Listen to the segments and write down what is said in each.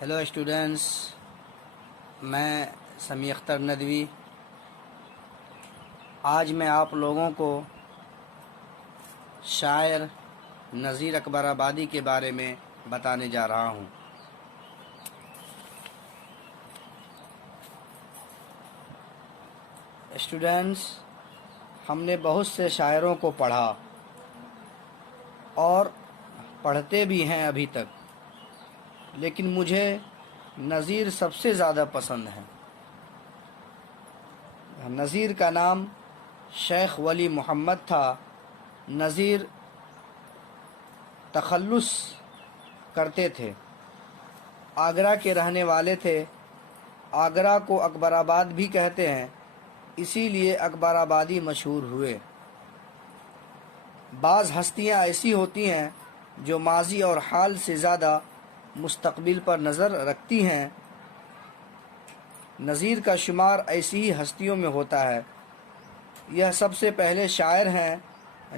Hello students, میں سمیع اختر ندوی آج میں آپ لوگوں کو شاعر نذیر اکبر آبادی کے بارے میں بتانے جا رہا ہوں۔ اسٹوڈنٹس، ہم نے بہت سے شاعروں کو پڑھا اور پڑھتے بھی ہیں ابھی تک، لیکن مجھے نذیر سب سے زیادہ پسند ہے۔ نذیر کا نام شیخ ولی محمد تھا۔ نذیر تخلص کرتے تھے، آگرہ کے رہنے والے تھے۔ آگرہ کو اکبر آباد بھی کہتے ہیں، اسی لیے اکبر آبادی مشہور ہوئے۔ بعض ہستیاں ایسی ہوتی ہیں جو ماضی اور حال سے زیادہ مستقبل پر نظر رکھتی ہیں۔ نذیر کا شمار ایسی ہی ہستیوں میں ہوتا ہے۔ یہ سب سے پہلے شاعر ہیں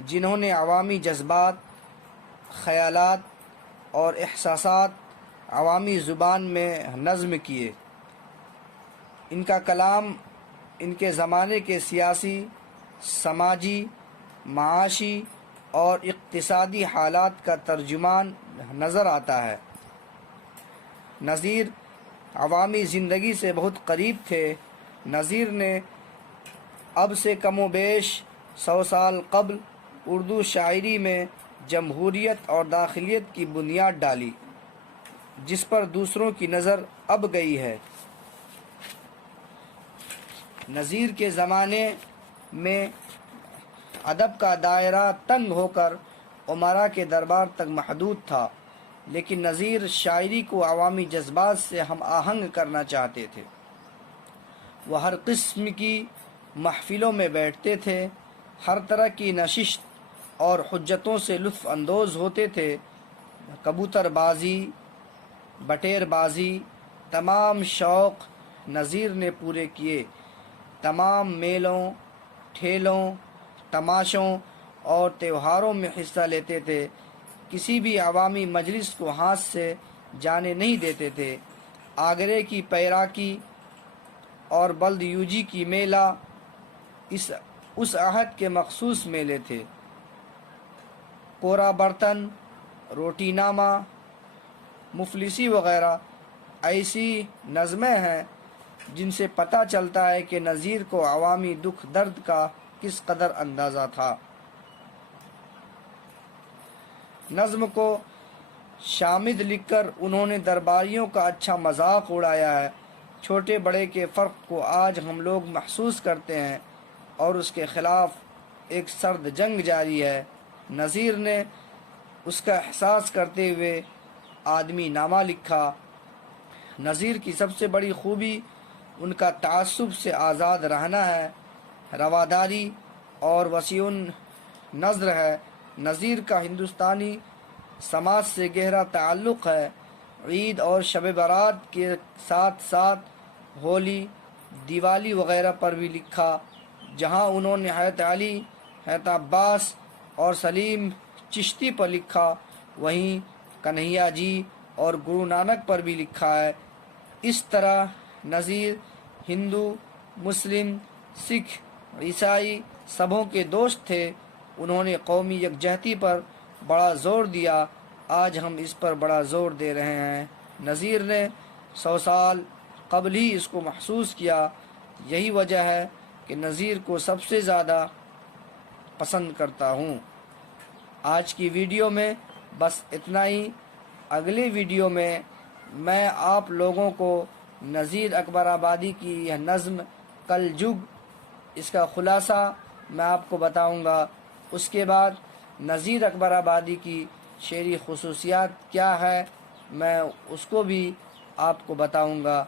جنہوں نے عوامی جذبات، خیالات اور احساسات عوامی زبان میں نظم کیے۔ ان کا کلام ان کے زمانے کے سیاسی، سماجی، معاشی اور اقتصادی حالات کا ترجمان نظر آتا ہے۔ نذیر عوامی زندگی سے بہت قریب تھے۔ نذیر نے اب سے کم و بیش 100 سال قبل اردو شاعری میں جمہوریت اور داخلیت کی بنیاد ڈالی، جس پر دوسروں کی نظر اب گئی ہے۔ نذیر کے زمانے میں ادب کا دائرہ تنگ ہو کر امراء کے دربار تک محدود تھا، لیکن نذیر شاعری کو عوامی جذبات سے ہم آہنگ کرنا چاہتے تھے۔ وہ ہر قسم کی محفلوں میں بیٹھتے تھے، ہر طرح کی نشست اور حجتوں سے لطف اندوز ہوتے تھے۔ کبوتر بازی، بٹیر بازی، تمام شوق نذیر نے پورے کیے۔ تمام میلوں، ٹھیلوں، تماشوں اور تہواروں میں حصہ لیتے تھے۔ کسی بھی عوامی مجلس کو ہاتھ سے جانے نہیں دیتے تھے۔ آگرے کی پیراکی اور بلدیوجی کی میلہ اس عہد کے مخصوص میلے تھے۔ کورا برتن، روٹی نامہ، مفلسی وغیرہ ایسی نظمیں ہیں جن سے پتہ چلتا ہے کہ نذیر کو عوامی دکھ درد کا کس قدر اندازہ تھا۔ نظم کو شامد لکھ کر انہوں نے درباریوں کا اچھا مذاق اڑایا ہے۔ چھوٹے بڑے کے فرق کو آج ہم لوگ محسوس کرتے ہیں اور اس کے خلاف ایک سرد جنگ جاری ہے۔ نذیر نے اس کا احساس کرتے ہوئے آدمی نامہ لکھا۔ نذیر کی سب سے بڑی خوبی ان کا تعصب سے آزاد رہنا ہے، رواداری اور وسیع النظر ہے۔ نذیر کا ہندوستانی سماج سے گہرا تعلق ہے۔ عید اور شب برات کے ساتھ ساتھ ہولی، دیوالی وغیرہ پر بھی لکھا۔ جہاں انہوں نے حضرت علی، حضرت عباس اور سلیم چشتی پر لکھا، وہیں کنہیا جی اور گرو نانک پر بھی لکھا ہے۔ اس طرح نذیر ہندو، مسلم، سکھ، عیسائی سبوں کے دوست تھے۔ انہوں نے قومی یکجہتی پر بڑا زور دیا۔ آج ہم اس پر بڑا زور دے رہے ہیں۔ نذیر نے 100 سال قبل ہی اس کو محسوس کیا۔ یہی وجہ ہے کہ نذیر کو سب سے زیادہ پسند کرتا ہوں۔ آج کی ویڈیو میں بس اتنا ہی۔ اگلی ویڈیو میں میں آپ لوگوں کو نذیر اکبر آبادی کی یہ نظم کل جگ، اس کا خلاصہ میں آپ کو بتاؤں گا۔ اس کے بعد نذیر اکبر آبادی کی شعری خصوصیات کیا ہے میں اس کو بھی آپ کو بتاؤں گا۔